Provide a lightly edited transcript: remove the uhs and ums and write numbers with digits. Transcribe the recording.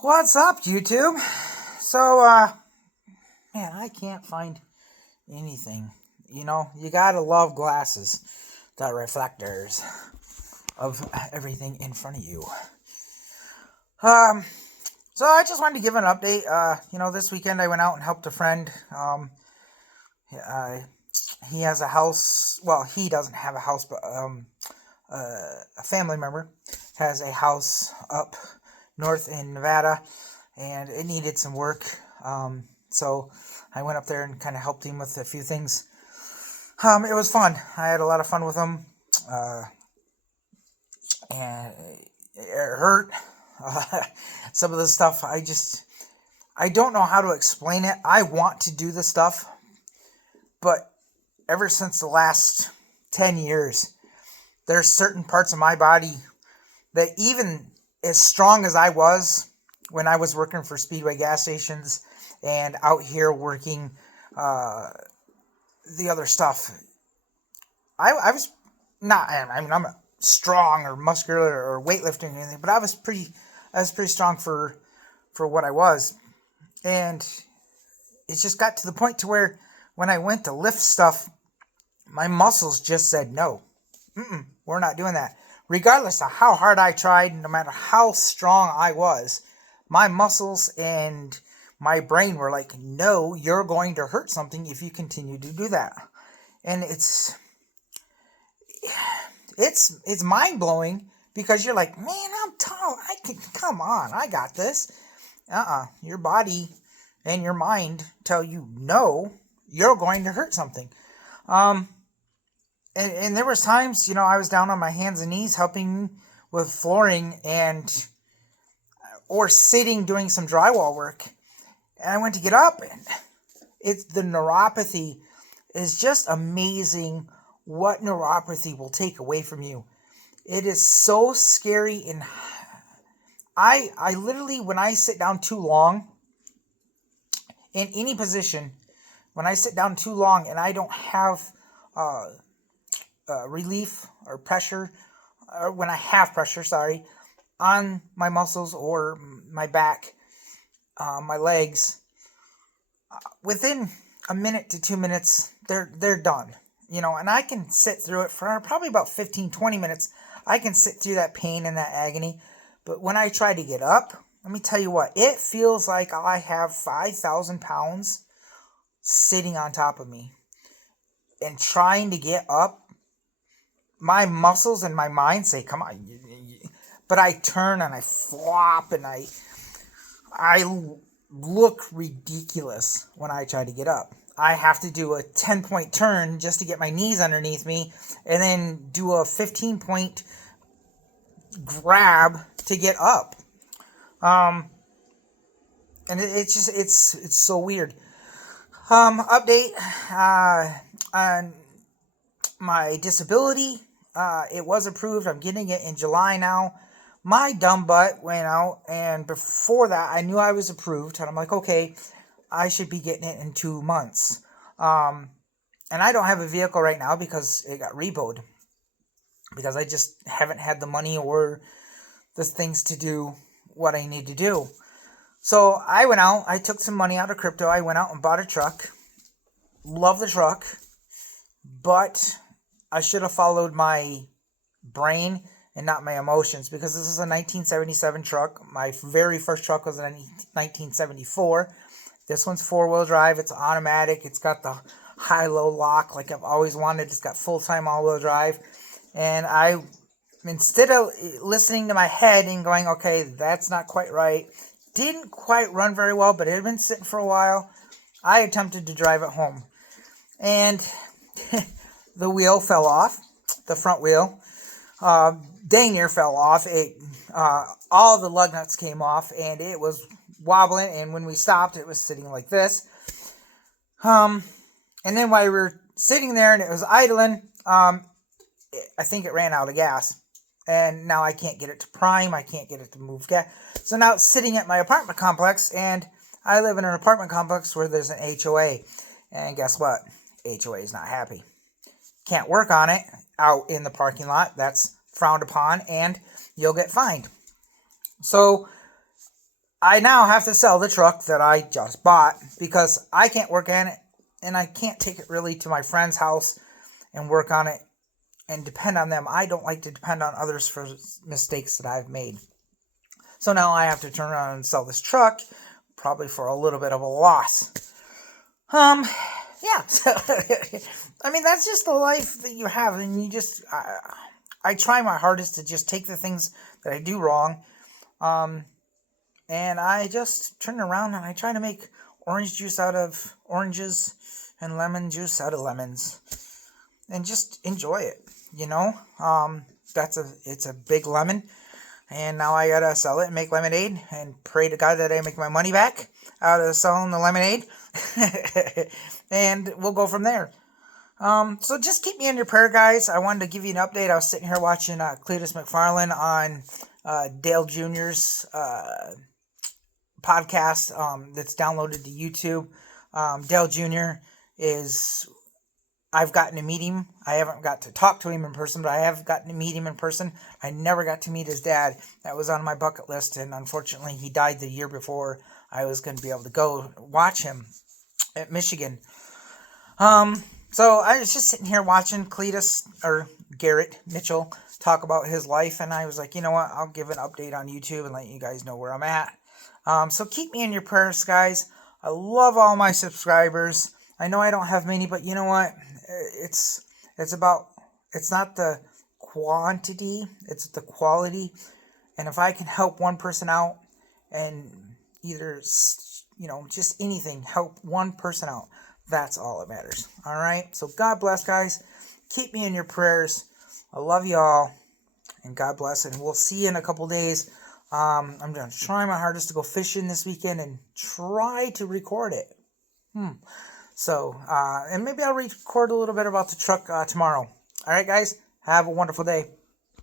What's up, YouTube? So, man, I can't find anything. You gotta love glasses, the reflectors of everything in front of you. Um, so I just wanted to give an update. This weekend I went out and helped a friend. Uh, he has a house. Well, he doesn't have a house, but a family member has a house up north in Nevada, and it needed some work. So I went up there and kind of helped him with a few things. It was fun. I had a lot of fun with him, and it hurt. Some of the stuff I don't know how to explain it. I want to do the stuff, but ever since the last 10 years, there's certain parts of my body that, even as strong as I was when I was working for Speedway gas stations and out here working the other stuff, I was not. I mean, I'm not strong or muscular or weightlifting or anything, but I was pretty strong for what I was, and it just got to the point to where when I went to lift stuff, my muscles just said no. We're not doing that. Regardless of how hard I tried, no matter how strong I was, my muscles and my brain were like, no, you're going to hurt something if you continue to do that. And it's mind-blowing, because you're like, man, I'm tall. Come on, I got this. Your body and your mind tell you, no, you're going to hurt something. And there was times, I was down on my hands and knees helping with flooring or sitting doing some drywall work. And I went to get up, and the neuropathy is just amazing what neuropathy will take away from you. It is so scary. And I literally, when I sit down too long in any position, when I sit down too long and I don't have relief or pressure, or when I have pressure, on my muscles or my back, my legs, within a minute to 2 minutes, they're done. And I can sit through it for probably about 15-20 minutes. I can sit through that pain and that agony. But when I try to get up, let me tell you what, it feels like I have 5,000 pounds sitting on top of me. And trying to get up, my muscles and my mind say, come on. But I turn and I flop and I look ridiculous when I try to get up. I have to do a 10-point turn just to get my knees underneath me, and then do a 15-point grab to get up. And it's so weird. Update on my disability. It was approved. I'm getting it in July now. My dumb butt went out, and before that, I knew I was approved, and I'm like, okay, I should be getting it in 2 months. And I don't have a vehicle right now because it got repoed, because I just haven't had the money or the things to do what I need to do. So I went out, I took some money out of crypto, I went out and bought a truck. Love the truck, but I should have followed my brain and not my emotions, because this is a 1977 truck. My very first truck was in 1974. This one's four-wheel drive. It's automatic. It's got the high-low lock like I've always wanted. It's got full-time all-wheel drive. And instead of listening to my head and going, okay, that's not quite right, didn't quite run very well, but it had been sitting for a while, I attempted to drive it home. And the wheel fell off, the front wheel. Dang near fell off. All the lug nuts came off, and it was wobbling, and when we stopped, it was sitting like this. And then while we were sitting there and it was idling, I think it ran out of gas. And now I can't get it to prime, I can't get it to move gas. So now it's sitting at my apartment complex, and I live in an apartment complex where there's an HOA. And guess what? HOA is not happy. Can't work on it out in the parking lot. That's frowned upon, and you'll get fined. So I now have to sell the truck that I just bought because I can't work on it, and I can't take it really to my friend's house and work on it and depend on them. I don't like to depend on others for mistakes that I've made. So now I have to turn around and sell this truck, probably for a little bit of a loss. Yeah. So, I mean, that's just the life that you have, and you just, I try my hardest to just take the things that I do wrong, and I just turn around and I try to make orange juice out of oranges and lemon juice out of lemons, and just enjoy it. It's a big lemon, and now I gotta sell it and make lemonade and pray to God that I make my money back out of selling the lemonade. And we'll go from there. So just keep me in your prayer, guys. I wanted to give you an update. I was sitting here watching Cletus McFarland on Dale Jr.'s podcast that's downloaded to YouTube. Dale Jr. I've gotten to meet him. I haven't got to talk to him in person, but I have gotten to meet him in person. I never got to meet his dad. That was on my bucket list, and unfortunately he died the year before I was going to be able to go watch him at Michigan. So I was just sitting here watching Garrett Mitchell talk about his life, and I was like, you know what, I'll give an update on YouTube and let you guys know where I'm at. So keep me in your prayers, guys. I love all my subscribers. I know I don't have many, but you know what? It's not the quantity, it's the quality. And if I can help one person out, and either, just anything, help one person out, that's all that matters. All right. So God bless, guys. Keep me in your prayers. I love you all, and God bless. And we'll see you in a couple days. I'm going to try my hardest to go fishing this weekend and try to record it. So, and maybe I'll record a little bit about the truck tomorrow. All right, guys. Have a wonderful day.